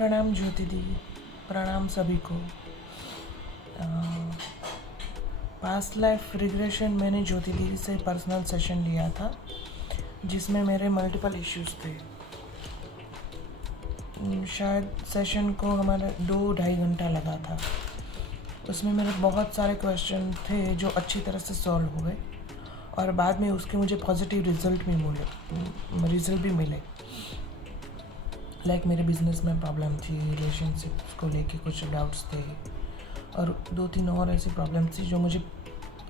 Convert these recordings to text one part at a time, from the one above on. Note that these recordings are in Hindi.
प्रणाम ज्योति दी, प्रणाम सभी को। पास्ट लाइफ रिग्रेशन मैंने ज्योति दी से पर्सनल सेशन लिया था जिसमें मेरे मल्टीपल इश्यूज थे। शायद सेशन को हमारा 2-2.5 घंटा लगा था। उसमें मेरे बहुत सारे क्वेश्चन थे जो अच्छी तरह से सॉल्व हुए और बाद में उसके मुझे पॉजिटिव रिज़ल्ट भी मिले। लाइक मेरे बिज़नेस में प्रॉब्लम थी, रिलेशनशिप्स को लेके कुछ डाउट्स थे और 2-3 और ऐसी प्रॉब्लम थी जो मुझे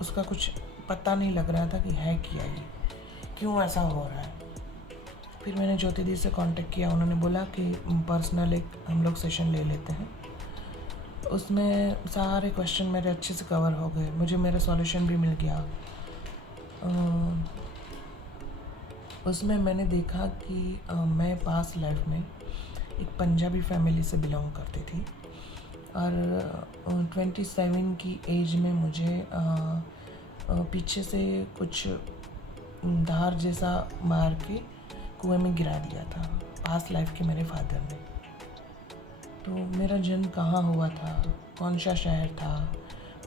उसका कुछ पता नहीं लग रहा था कि है क्या, ये क्यों ऐसा हो रहा है। फिर मैंने ज्योति दी से कांटेक्ट किया। उन्होंने बोला कि पर्सनल एक हम लोग सेशन ले लेते हैं। उसमें सारे क्वेश्चन मेरे अच्छे से कवर हो गए, मुझे मेरा सॉल्यूशन भी मिल गया। उसमें मैंने देखा कि मैं पास्ट लाइफ में एक पंजाबी फैमिली से बिलोंग करती थी और 27 की एज में मुझे पीछे से कुछ धार जैसा मार के कुएं में गिरा दिया था पास्ट लाइफ के मेरे फादर ने। तो मेरा जन्म कहाँ हुआ था, कौन सा शहर था,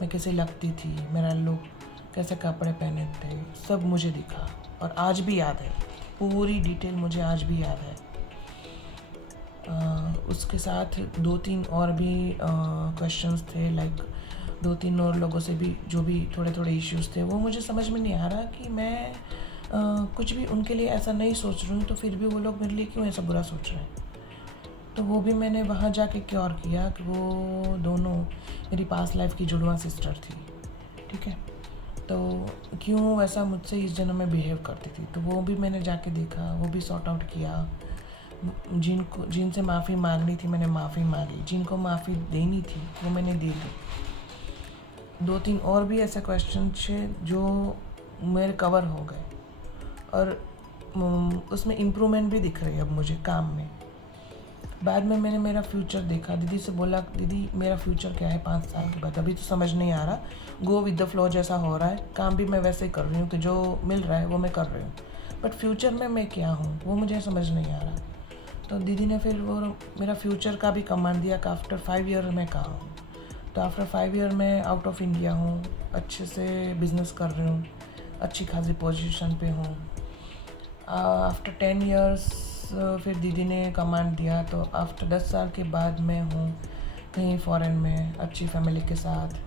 मैं कैसे लगती थी, मेरा लोग कैसे कपड़े पहने थे, सब मुझे दिखा और आज भी याद है। पूरी डिटेल मुझे आज भी याद है। उसके साथ 2-3 और भी क्वेश्चंस थे, लाइक 2-3 और लोगों से भी जो भी थोड़े थोड़े इश्यूज थे। वो मुझे समझ में नहीं आ रहा कि मैं कुछ भी उनके लिए ऐसा नहीं सोच रही हूँ, तो फिर भी वो लोग मेरे लिए क्यों ऐसा बुरा सोच रहे हैं। तो वो भी मैंने वहाँ जाके क्योर किया कि वो दोनों मेरी पास्ट लाइफ की जुड़वा सिस्टर थी, ठीक है। तो क्यों वैसा मुझसे इस जन्म में बिहेव करती थी, तो वो भी मैंने जाके देखा, वो भी सॉर्ट आउट किया। जिनसे माफ़ी मांगनी थी मैंने माफ़ी मांगी, जिनको माफ़ी देनी थी वो मैंने दे दी। 2-3 और भी ऐसे क्वेश्चन थे जो मेरे कवर हो गए और उसमें इम्प्रूवमेंट भी दिख रही है अब मुझे काम में। बाद में मैंने मेरा फ्यूचर देखा, दीदी से बोला दीदी मेरा फ्यूचर क्या है 5 साल के बाद, अभी तो समझ नहीं आ रहा, गो विद द फ्लो जैसा हो रहा है, काम भी मैं वैसे ही कर रही हूँ कि जो मिल रहा है वो मैं कर रही हूँ, बट फ्यूचर में मैं क्या हूँ वो मुझे समझ नहीं आ रहा। तो दीदी ने फिर वो मेरा फ्यूचर का भी कमांड दिया कि आफ्टर 5 ईयर मैं कहाँ हूँ। तो आफ्टर 5 ईयर मैं आउट ऑफ इंडिया हूँ, अच्छे से बिज़नेस कर रही हूँ, अच्छी खासी पोजीशन पे हूँ। आफ्टर 10 ईयर्स फिर दीदी ने कमांड दिया, तो आफ्टर 10 साल के बाद मैं हूँ कहीं फॉरेन में अच्छी फैमिली के साथ,